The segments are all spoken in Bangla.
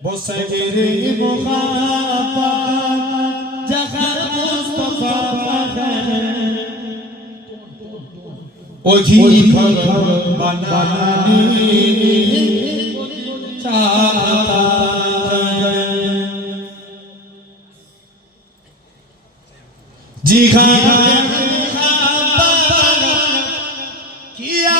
বসগিরি মুখাপাত জাগার মুস্তফা পাখেন ওঝি খবর বানানি চাতা জিখানে মুখাপাত কিয়া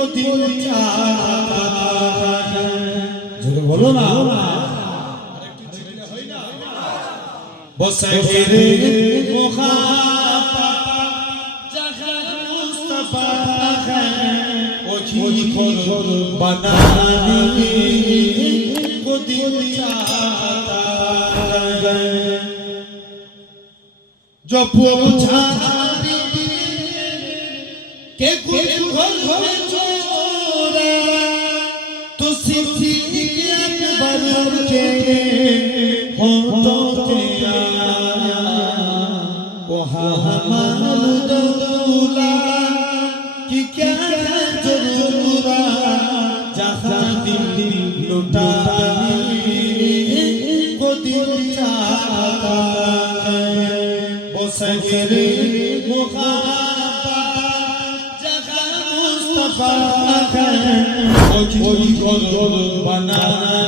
सखादा लबों से लगाने को दिल चाहता है जरूर बोलो ना বসগিরে মোহাম্মদ জাহান মুস্তাফা ও কি খর বানানি को दिल चाहता है जो पूछा के कुछ घर में করকে হতো তেরা ওহা মামুদ তুলা কি কে জরুরা যাহা দিল লুটা কদিল চাকা বসগিরি মুখা جگہ مصطفیٰ ہے کوئی کوئی بنا